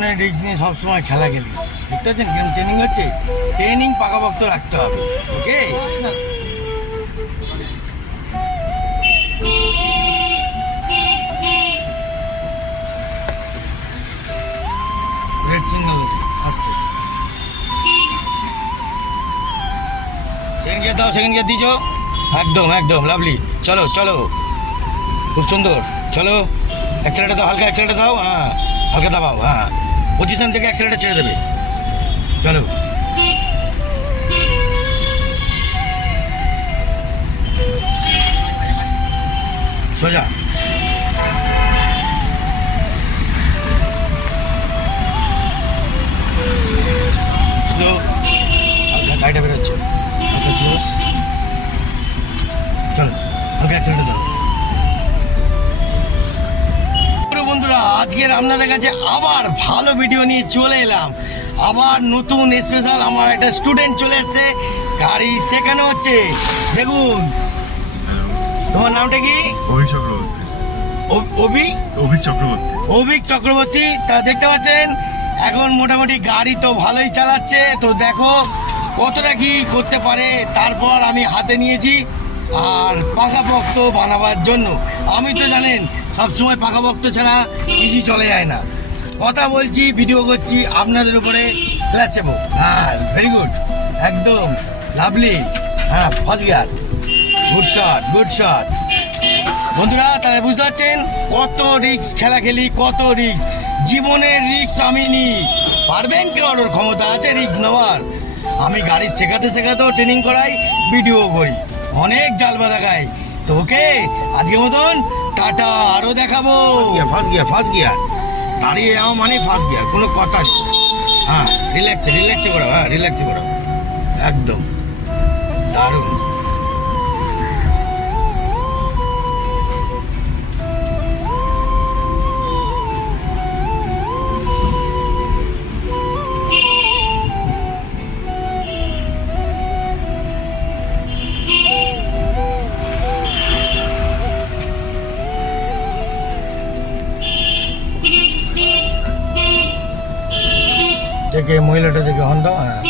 জীবনের রিস্ক নিয়ে সবসময় খেলা খেলি। দেখতে পাচ্ছেন কেন ট্রেনিং হচ্ছে? ট্রেনিং পাকাপোক্ত রাখতে হবে। ওকে, রেড সিগন্যাল আছে, আসতে সেকেন্ড গিয়ার দাও, সেকেন্ড গিয়ার দিছো, একদম একদম লাভলি। চলো চলো, খুব সুন্দর, চলো। অ্যাক্সেলেটার দাও, হালকা অ্যাক্সেলেটার দাও, হ্যাঁ হালকা দাবাও, হ্যাঁ পজিশন থেকে অ্যাক্সেলেটার ছেড়ে দেবে। চলো, সোজা, স্লো, হালকা গাড়িটা বেরোচ্ছে, হালকা স্লো, চলো হালকা অ্যাক্সেলেটার দাও। বন্ধুরা, আজকের আপনাদের কাছে আবার ভালো ভিডিও নিয়ে চলে এলাম। আবার নতুন স্পেশাল আমার একটা স্টুডেন্ট চলে এসেছে, গাড়ি শেখানো হচ্ছে। দেখুন, তোমার নামটা কি? অভিক চক্রবর্তী। অভিক চক্রবর্তী। অভিক চক্রবর্তী। তা দেখতে পাচ্ছেন এখন মোটামুটি গাড়ি তো ভালোই চালাচ্ছে। তো দেখো কতটা কি করতে পারে। তারপর আমি হাতে নিয়েছি আর পাকাপোক্ত বানাবার জন্য। আমি তো জানেন সবসময় পাকাপোক্ত ছাড়া ইজি চলে যায় না। কথা বলছি, ভিডিও করছি, আপনাদের উপরে ক্লাচেবো। হ্যাঁ, ভেরি গুড, একদম লাভলি। হ্যাঁ, first gear, good shot, good shot. বন্ধুরা, তাহলে বুঝতে পারছেন কত রিক্স খেলা খেলি, কত রিক্স। জীবনের রিক্স আমি নিই। পারবেন কেউ? ওর ক্ষমতা আছে রিক্স নেওয়ার। আমি গাড়ি শেখাতে শেখাতেও ট্রেনিং করাই, ভিডিও করি, অনেক জালবা দেখাই। তো ওকে, আজকের মতন টাটা, আরও দেখাবো। ফার্স্ট গিয়ার, ফার্স্ট গিয়ার, দাঁড়িয়ে যাওয়া মানে ফার্স্ট গিয়ার, কোনো কথা নেই। হ্যাঁ, রিল্যাক্সে রিল্যাক্সে করাও, হ্যাঁ রিল্যাক্সে করাও, একদম দারুণ। দেখে মহিলাটা দেখে হন দাও, হ্যাঁ